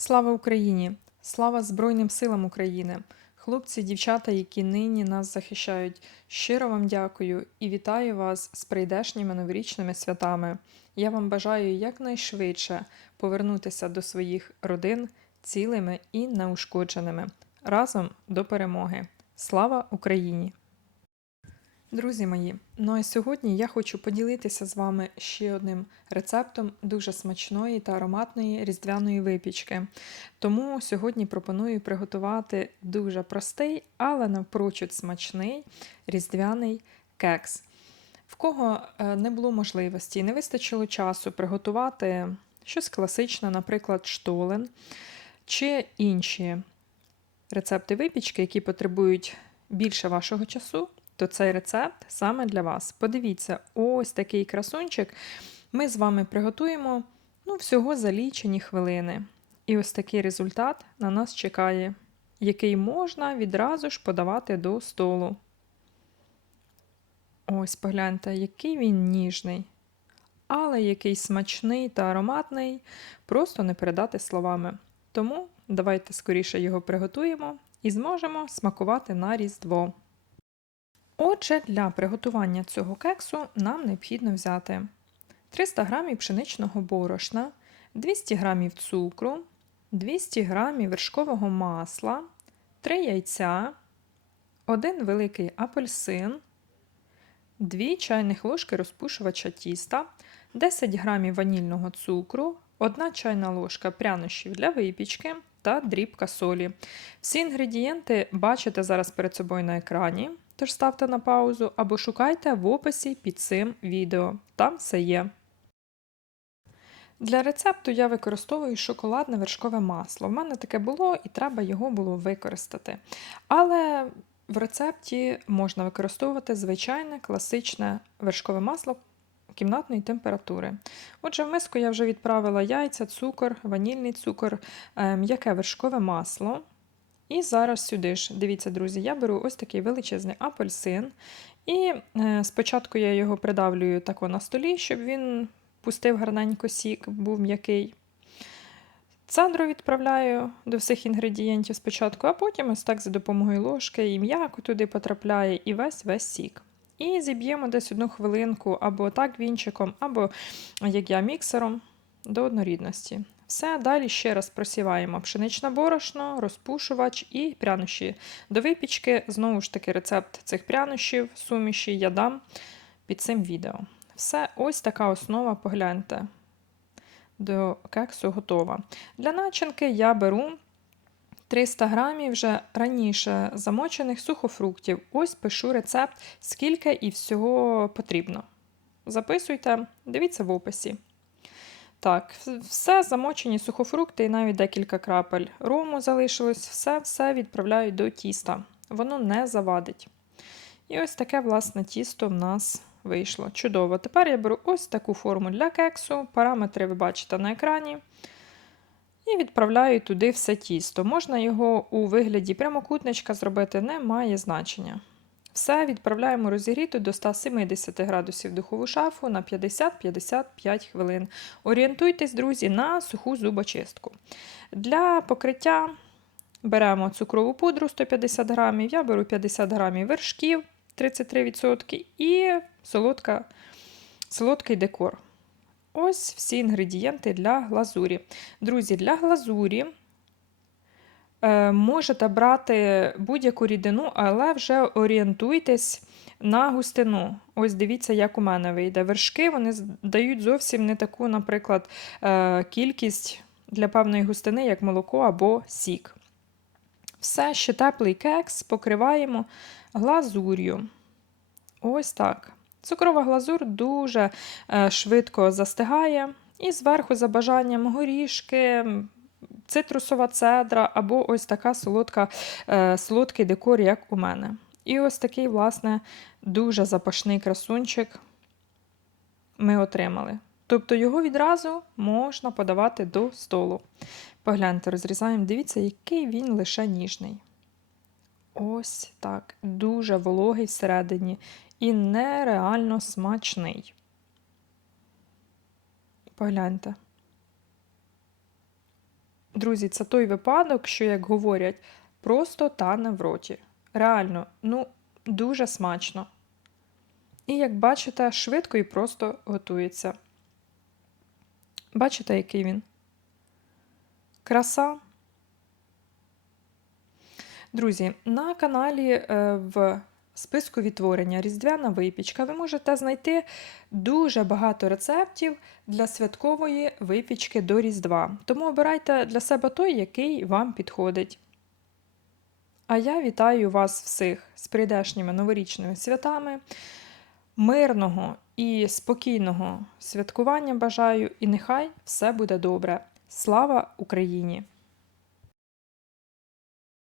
Слава Україні! Слава Збройним силам України! Хлопці, дівчата, які нині нас захищають. Щиро вам дякую і вітаю вас з прийдешніми новорічними святами. Я вам бажаю якнайшвидше повернутися до своїх родин цілими і неушкодженими. Разом до перемоги. Слава Україні! Друзі мої, ну а сьогодні я хочу поділитися з вами ще одним рецептом дуже смачної та ароматної різдвяної випічки. Тому сьогодні пропоную приготувати дуже простий, але навпрочуд смачний різдвяний кекс. В кого е, не було можливості не вистачило часу приготувати щось класичне, наприклад, штолен чи інші рецепти випічки, які потребують більше вашого часу то цей рецепт саме для вас. Подивіться, ось такий красунчик ми з вами приготуємо ну, всього за лічені хвилини. І ось такий результат на нас чекає, який можна відразу ж подавати до столу. Ось погляньте, який він ніжний. Але який смачний та ароматний, просто не передати словами. Тому давайте скоріше його приготуємо і зможемо смакувати на Різдво. Отже, для приготування цього кексу нам необхідно взяти 300 г пшеничного борошна, 200 г цукру, 200 г вершкового масла, 3 яйця, 1 великий апельсин, 2 чайних ложки розпушувача тіста, 10 г ванільного цукру, 1 чайна ложка прянощів для випічки та дрібка солі. Всі інгредієнти бачите зараз перед собою на екрані тож ставте на паузу або шукайте в описі під цим відео. Там все є. Для рецепту я використовую шоколадне вершкове масло. В мене таке було і треба його було використати. Але в рецепті можна використовувати звичайне класичне вершкове масло кімнатної температури. Отже, в миску я вже відправила яйця, цукор, ванільний цукор, е, м'яке вершкове масло. І зараз сюди ж, дивіться, друзі, я беру ось такий величезний апельсин. І е, спочатку я його придавлюю тако на столі, щоб він пустив гарненько сік, був м'який. Цедру відправляю до всіх інгредієнтів спочатку, а потім ось так за допомогою ложки і м'яко туди потрапляє і весь весь сік. І зіб'ємо десь одну хвилинку або так вінчиком, або, як я, міксером до однорідності. Все, далі ще раз просіваємо пшеничне борошно, розпушувач і прянощі. До випічки, знову ж таки, рецепт цих прянощів, суміші я дам під цим відео. Все, ось така основа, погляньте. До кексу готова. Для начинки я беру 300 грамів вже раніше замочених сухофруктів. Ось пишу рецепт, скільки і всього потрібно. Записуйте, дивіться в описі. Так, все замочені сухофрукти і навіть декілька крапель рому залишилось, все-все відправляю до тіста. Воно не завадить. І ось таке, власне, тісто в нас вийшло. Чудово. Тепер я беру ось таку форму для кексу. Параметри ви бачите на екрані. І відправляю туди все тісто. Можна його у вигляді прямокутничка зробити, не має значення. Все відправляємо розігріти до 170 градусів духову шафу на 50-55 хвилин. Орієнтуйтесь, друзі, на суху зубочистку. Для покриття беремо цукрову пудру 150 грамів, я беру 50 грамів вершків 33% і солодка, солодкий декор. Ось всі інгредієнти для глазурі. Друзі, для глазурі Е, можете брати будь-яку рідину, але вже орієнтуйтесь на густину. Ось дивіться, як у мене вийде. Вершки вони дають зовсім не таку, наприклад, е, кількість для певної густини, як молоко або сік. Все, ще теплий кекс покриваємо глазур'ю. Ось так. Цукрова глазур дуже е, швидко застигає. І зверху, за бажанням, горішки, цитрусова цедра, або ось така солодка, е, солодкий декор, як у мене. І ось такий, власне, дуже запашний красунчик ми отримали. Тобто його відразу можна подавати до столу. Погляньте, розрізаємо, дивіться, який він лише ніжний. Ось так. Дуже вологий всередині і нереально смачний. Погляньте. Друзі, це той випадок, що, як говорять, просто тане в роті. Реально, ну, дуже смачно. І як бачите, швидко і просто готується. Бачите, який він? Краса. Друзі, на каналі е, в списку відтворення Різдвяна випічка ви можете знайти дуже багато рецептів для святкової випічки до Різдва. Тому обирайте для себе той, який вам підходить. А я вітаю вас всіх з прийдешніми новорічними святами. Мирного і спокійного святкування бажаю, і нехай все буде добре. Слава Україні!